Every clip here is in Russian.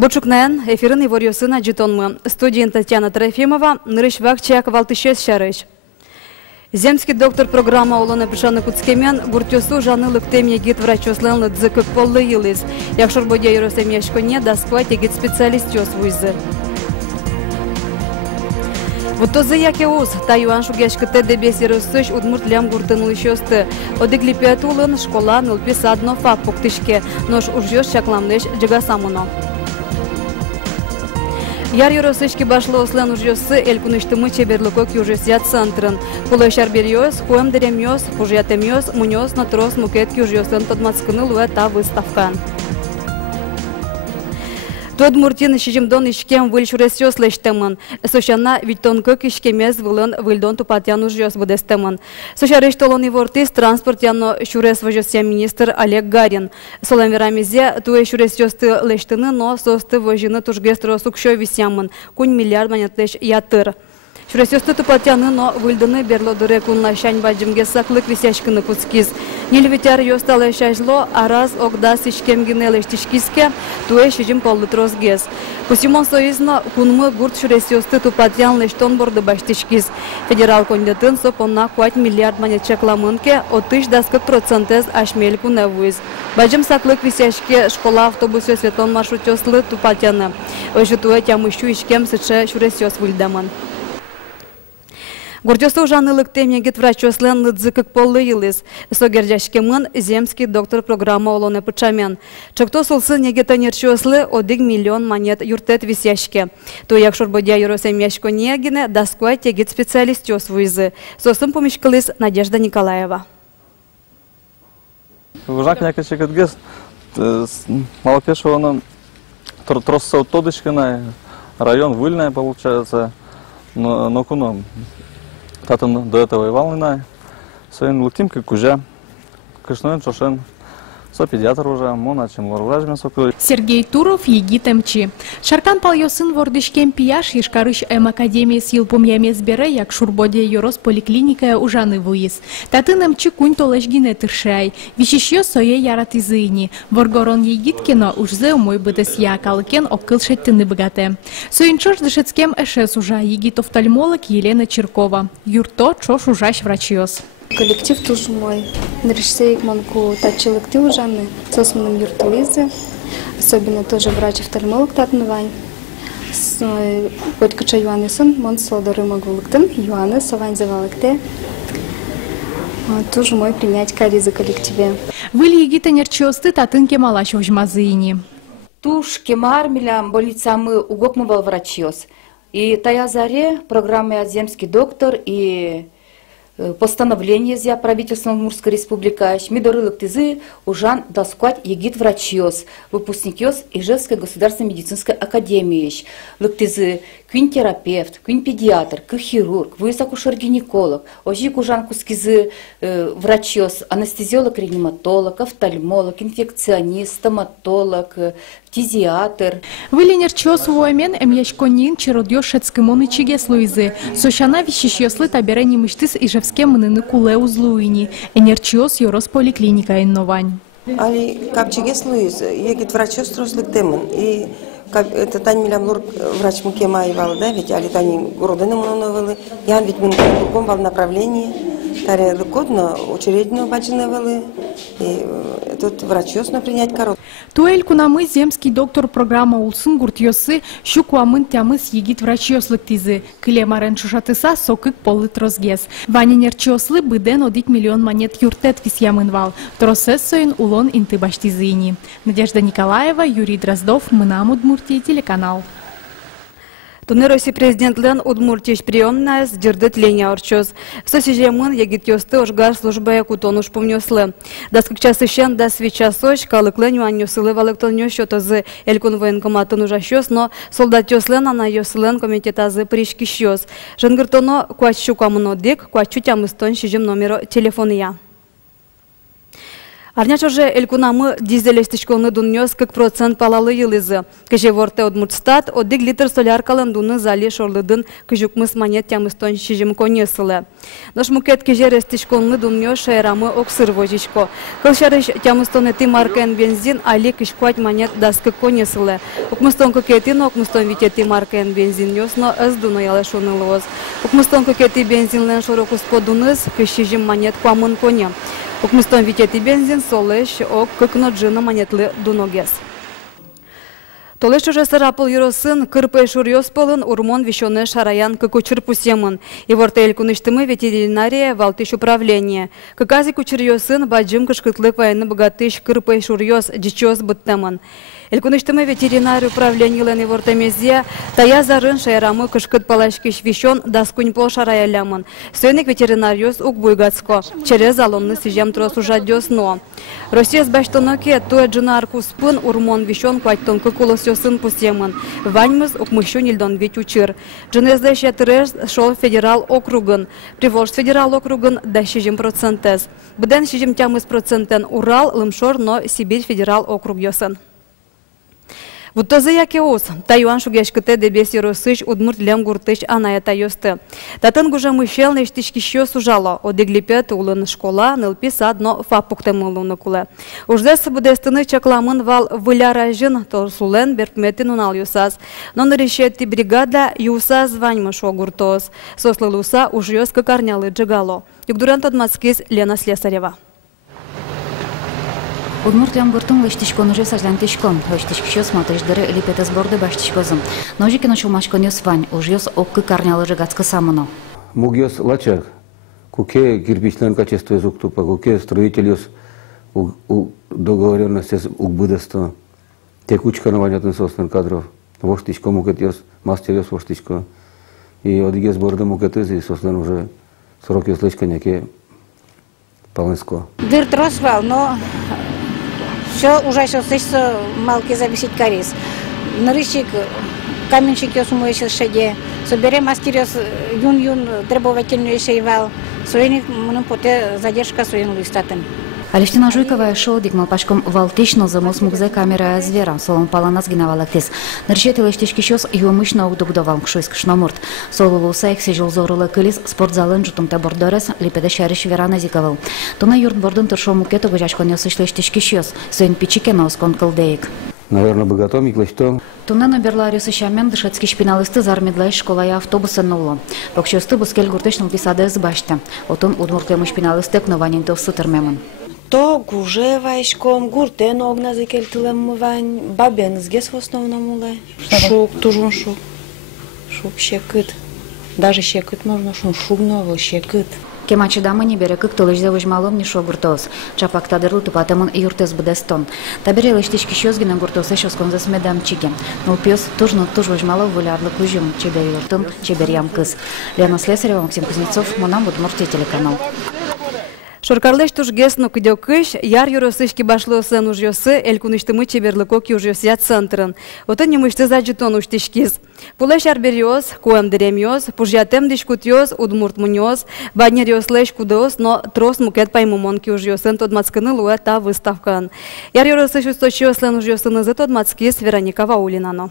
Бочукнен, эфирын Иворьосына джитонмы. Студент Татьяна Трофимова, нырышвак чак валтышес шарыш. Земский доктор программа улона пешаны куцкемен, гуртёсу жанылык темье гид врачослен лыдзыкык поллы йылыз. Якшор бодя юросем яшконе, дасквать гид специалистёс вуйзы. Вот то за яке уз, таюан шугешкыте дебеси рысыш удмурт лям гуртын лышёсты. Одыгли пятулын школа нылпис одно фак пуктышке, нож ужьёс чакламныш джагасамуно. Яр юросышки башлы ослен ужьёсы элькуныштымы чеберлыкок южесия центрын. Пулышар берьёс, хуэм деремьёс, хужьятемьёс, муньёс на трос мукет южьёсын подмацкыны луэта выставка. Тод муртин шижимдон ишкем выльшуресёс лештемын. Сошана витонкык ишкемез вылын выльдон тупатян ужьёс будестемын. Сошарыш толон ивортис транспорт яно шурес вожосия министр Олег Гарин. Солен верамизе туэ шуресёсты лештыны, но состы вожины тужгестро сукшо висямын. Кунь миллиард манетлеш ятыр. Шуресёсты тупатяны, но выльдыны берлодыре кунла шань баджимге саклык висяшкыны куцкиз. Нильвитяр ёсталы шажло, а раз огдас ишкемгине лештишкиске, туэ шижим поллы тросгез. Пусимон союзно кунмы гурт шуресёсты тупатян лештон борды баштишкиз. Федерал кондетын сопонна 4 миллиард манет чекламынке, отыш даскыт процентез ашмель куневуиз. Баджим саклык висяшке школа автобусы светлон маршрутёслы тупатяны. Ожи туэ тямыщу ишкем сыче шуресёс выльдамын. Гуртёсу жанылык темье гит врачослен лыдзыкык поллы йылыз. Согердяшкемын земский доктор программа олоны пычамен. Чокто сулсы негета нерчослы 1 миллион монет юртет висяшке. То якшор бодя юросем яшко негине даскуай тегит специалистёс вуйзы. Сосым помешкалыз Надежда Николаева. Вожак някачекът гест. Малопешего тросса от Тодочкина, район Выльная получается, но куном. Татан до этого воевал на своим луктимка кужа, кашнуен чошен, со педиатр уже, мона чем лорвражмен сокой. Сергей Туров, егит МЧ. Шаркан палйосын вордышкем пияш, ешкарыш академии сил помьямес бере, як шурбоде юрос поликлиника ужаны вуиз. Татын МЧ кунь толешгине тыршай. Вишишьё сое яратизыни. Воргорон егит кино ужзе умой быдес якалыкен оккылшет тыны богате. Соинчош дышецкем эшес ужа, егит офтальмолог Елена Черкова. Юрто чош ужаш врачьёс. Коллектив тоже мой. Наришсеек манку тачилык ты ужаны. Сосманом юртулизы. Особенно тоже врач-офтальмолог татнывань. Котька Юанесон, мон солдары могулыктын. Юаны совань завалыкте. Тоже мой принять каризы коллективе. Выли егита нерчосты татын кемалаш ожмазыини. Туш кемар милям больницамы угокмывал врачьёс. И таязаре программы «Земский доктор» и постановление зя правительства Удмуртской республики Шмидорылык тызы ужан доскать егит врачьёс, выпускникёс Ижевской государственной медицинской академии. Лыктызы квин терапевт, квин педиатр, квин хирург, высокушер-гинеколог, ожик ужан кускизы врачьёс, анестезиолог, реаниматолог, офтальмолог, инфекционист, стоматолог, фтизиатр. Выленерчёс уомен эмьяшконин чиродьё шецкымон ичиге слуизы. Сошана вещищёслы таберени мыштыс Ижевске мыныны куле узлуини. Энерчиос юрос поликлиника инновань. Али капчиге слуизы, егит врачьёс трослык темын. И это тань милям лур врач мукема и вал, да, ведь али тани родины муновалы. Ян ведь мы в другом вал направлении. Таре лыкодно очередную баджинывалы. И тут врачьёс на принять корот. Туэль кунамы земский доктор программа улсын гуртьёсы щукуамын тямыс егит врачьёслык тизы. Кылемарен шушатыса сокык полы тросгес. Ваня нерчёслы быден 1 миллион монет юртет висьямын вал. Тросес соин улон инты баштизыни. Надежда Николаева, Юрий Дроздов, Мынам Удмуртия, телеканал. Тунероси президент Лен Удмуртич приемная с дердет леня орчоз. Сосижемын егит ёсты ожгар службая кутонуш помнёслы. Даскык час ищен да свеча соч, калыклен юаннёсылы валыктон нёсчётозы элькун военкоматын ужащёс, но солдат ёслен ана ёслен комитетазы пришкищёс. Жангыртоно куачу камыно дек, куачу тямыстон шижем номеро телефония. Арняч уже элькунамы дизелестичконы дуньёс как процент палалы йылызы. Кеже ворте Удмуртстат 1 литр соляр каландуны зали шорлыдын кыжукмыс монет тямыстон шижим конесылы. Наш мукет кеже рестичконы дуньё шайрамы оксыр вожичко. Кылшарыш тямыстон эти маркен бензин али кышкуать монет даскы конесылы. Укмыстон кокетин окмыстон витети маркен бензин ёсноыз дуны ялашуны лоз. Укмыстон кокети бензинлен шорокус подуныз кышижим монет куамын коне. Укмыстон витети бензин солеш ок кыкноджина монетлы дуногес. Толеш уже сарапыл юросын кырпай шурьёс полын урмон вещёны шараян кыкучыр пусемын. И вортель куныштымы ветеринария валтыш управление. Кыкази кучырьёсын баджим кышкытлык вайны богатыш кырпай шурьёс дичёс быттамын. Элькуныштымы ветеринария управление лен и вортемезе тая зарын шайрамы кышкыт палашкиш вещён даскунь пол шараялямын. Сойник ветеринариус ук буйгацко. Через залонны сижем трос ужадёсно. Россия с баштоноке туя джинарку спын урмон вещён куать кулосёсын пусемын. Ваньмыз укмыщу нильдон ведь учыр. Джинезде шетрез шел федерал округын. Приволжск федерал округын да 60%. Бден 60% Урал, Лымшор, но Сибирь федерал округ ёсын. Вот то за яке ос, Тайван шугешките дебес юросыш удмурт лем гуртыш аная тайосты. Татын гужа мышел нештички щё сужало, одеглипет улын школа, нылпи сад, но фапуктем улыны куле. Уждес будестыны чакламын вал выляражын, торсулен беркметин унал юсаз. Но нарешетти бригада юсаз ваньмыш огуртос. Сослы луса уж ёс кокарнялы джигало. Югдуран Тодмацкис, Лена Слесарева. Удмуртиям гуртун лыштичкон уже сажлантичкон, лыштичкиё смотришь дыры или петесборды баштичкозым. Ножики ночу машконёс вань, ужьёс оккы карнялы жигацкы самоно. Мугьёс лачак, куке кирпичное качество из уктупа, куке строителёс договоренность с укбыдосто, текучка наванятын соснен кадров, воштичко мукетёс, мастерёс воштичко, и одигес борды мукетыз, и соснен уже срок ёслычка няке полныско. Дыр тросвал, но все уже все малки зависит карис. Нарыщик, каменщик ёс умоешь шеде, соберем мастерёс юн требовательный шейвал, своих мном поте задержка своим листатым. Алевтина Жуйкова шоу дигмал пашком валтично замос мукзе камера звера, солом паланас гинавалактис. Нарщети лештички щос юмышно угдугдовал кшуйск шномурт. Солову сайк сижил зорулы кылис спортзалын жутум табордорес липеде шариш верана зиковал. Тона юрт бордын туршо мукету гыжашкон ёсыш лештички щос, зоин пичикен оскон кылдеек. Наверное, богатом и клачто. Туна наберла рюсыщамен дышецкий шпиналысты зармедлай школая автобуса нуло. Покшёсты бускель гуртешнул писаде с башта. Отон удмуртему шпиналысты кнованин то сутырмемын. То гужевайшком, гуртен огна закельтылем вань, бабен сгес в основном уле. Шук, тужун шук. Шук щекыт. Даже щекыт можно, шук новый щекыт. Кемачы дамы не бере кык толыжзе выжмалом не шо гуртос. Чапак тадырлы тупатемон юртес бдестон. Табере лыштички щёзгина гуртосе щосконзес медам чиге. Но пёс тужно туж выжмалов вылярлы кужум. Чебер юртын, чебер ям кыз. Лена Слесарева, Максим Кузнецов, Монам, Удмуртия, телеканал. Шоркарлеш туж гесно кидёкыш, яр юросышки башлосын уж ёсы, элькуныштымы чеберлыкок юж ёсия центрын. Вот они мышты заджитон уштишкиз. Пулеш арберёс, куэм деремёс, пужьятем дишкутёс, удмуртмунёс, баднер ёслеш кудос, но трос мукет паймумонки уж ёсын тодмацкыны луэ та выставкан. Яр юросыш усточёслен уж ёсын изы тодмацкиз Вероника Ваулинано.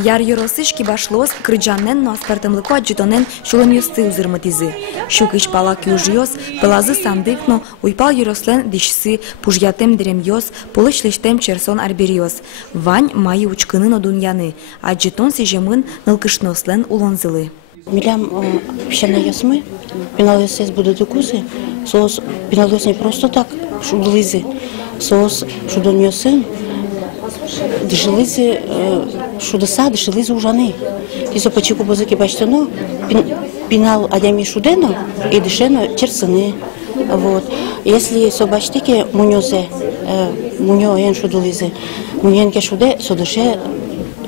Яр юросышки башлос, крыджаннен наспартымлыку аджитонен шулым ёсты узырматизы. Шукыш палаки уж ёс, пылазы сандыкно, уйпал юрослен дишсы, пужьятем дерем ёс, полышлештем черсон арберьёс. Вань майы учкынын одуньяны, аджитон сижемын нылкышнослен улонзылы. Милям щена ёсмы, пинал ёсес будут укусы, соос пинал ёс не просто так, шудлызы, соос шудон ёсын, дышелызы шудаса, дышелызы ужаны. Тисо почеку бозыки баштано, пинал адями шудено и дышено черсыны. Вот. Если собаштике мунёзе, мунё ен шудлызы, муньенке шуде, содыше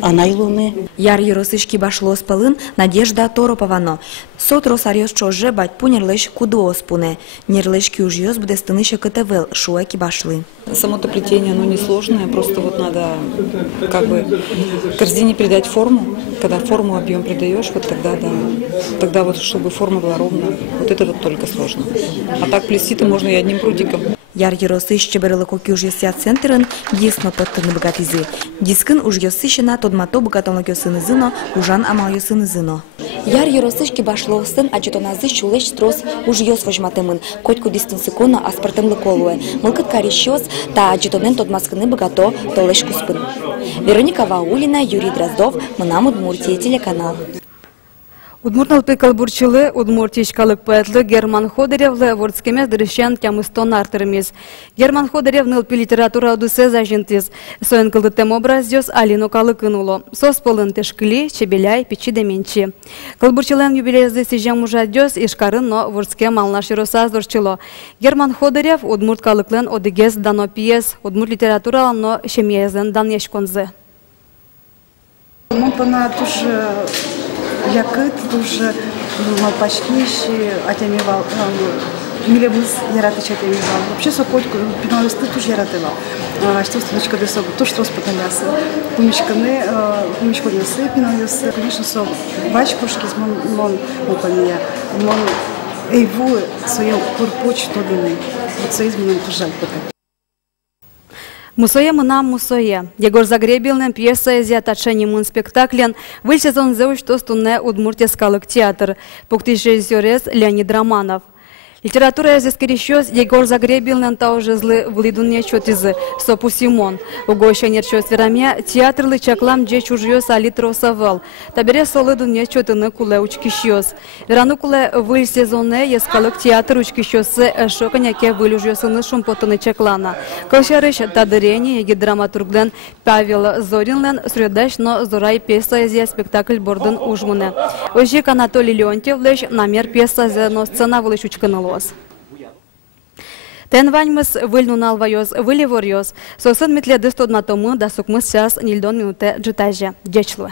Анайлуны. Яр юросышки башло спалын Надежда Тороповано. Сотро сарьёс чоже батьпу нерлеш кудо спуне. Нерлеш кюжьёс буде стыныша КТВЛ шуэки башлы. Само-то плетение, оно несложное, просто вот надо как бы корзине придать форму. Когда форму, объем придаешь, вот тогда, да, тогда вот чтобы форма была ровная, вот это вот только сложно. А так плести-то можно и одним прутиком. Яр юросыш чеберела коки уж ясят центрын, дискно тоттыны богатизы. Дискын уж ясыщена тодмато богатонок ясыны зыно, ужан амал ясыны зыно. Яр юросышки башло сын, а жетоназы чулеш строс уж яс вожматымын, котку дистансыкона аспартым лыколуэ. Мылкат карищос, та жетонен тодмаскыны богато толеш куспын. Вероника Ваулина, Юрий Дроздов, Мынам Удмуртия, телеканал. Удмуртналпы калбурчылы, удмуртичкалык поэтлы Герман Ходыревлы вордскемес дырыщан тямыстон артырмез. Герман Ходырев нылпы литература удусе зажинтыз. Соен кылды тем образёс Алину калыкынуло. Сос полын тешкли, чебеляй, печи деменчи. Калбурчылын юбилейзы сижам ужадёс ишкарын, но вордске малнаш юроса зорчыло. Герман Ходырев удмурт калыклын одыгез дано пьес, удмурт литература но шемьезен дан ешконзы. Якыт дуже малпачкіші, атямівав, мілебус яратич атямівав. Вообще сокотку, піналисти дуже яратила. Що студочка десок, то що споталяси. Помічко неси, піналиси. Конечно, со бачкушки з мон мопанія. Мон ейву своє курпоч тодини. Оце із мене пожаль поте. Мусое мынам мусое. Егор Загребилнен пьеса изя таченим спектаклен выль сезон зеуч тостунне Удмуртия театр. Пуктиш режиссерез Леонид Романов. Литература здесь корещёс Егор Загребилнен та уже злы влидун нечётизы Сопу Симон. Угоща нечёс верамя театрлы чаклам дже чужьёс алитро савал. Табере солыдун нечётыны куле учкищёс. Верану куле выль сезонне ескалык театр учкищёсы шоканяке выль ужёсыны шумпотыны чаклана. Кылшарыш тадырени еги драматурглен Павел Зоринлен срёдач, но зорай пьеса изя спектакль бордын ужмуне. Ожик Анатолий Леонтьев лещ намер пьеса зено сцена вылыч учканыло. Тен ваньмыс выльну налвайоз, вылеворьоз. Сосын метле дыстодна тому, да сукмыс час нильдон минуте джитаже. Дечлуе.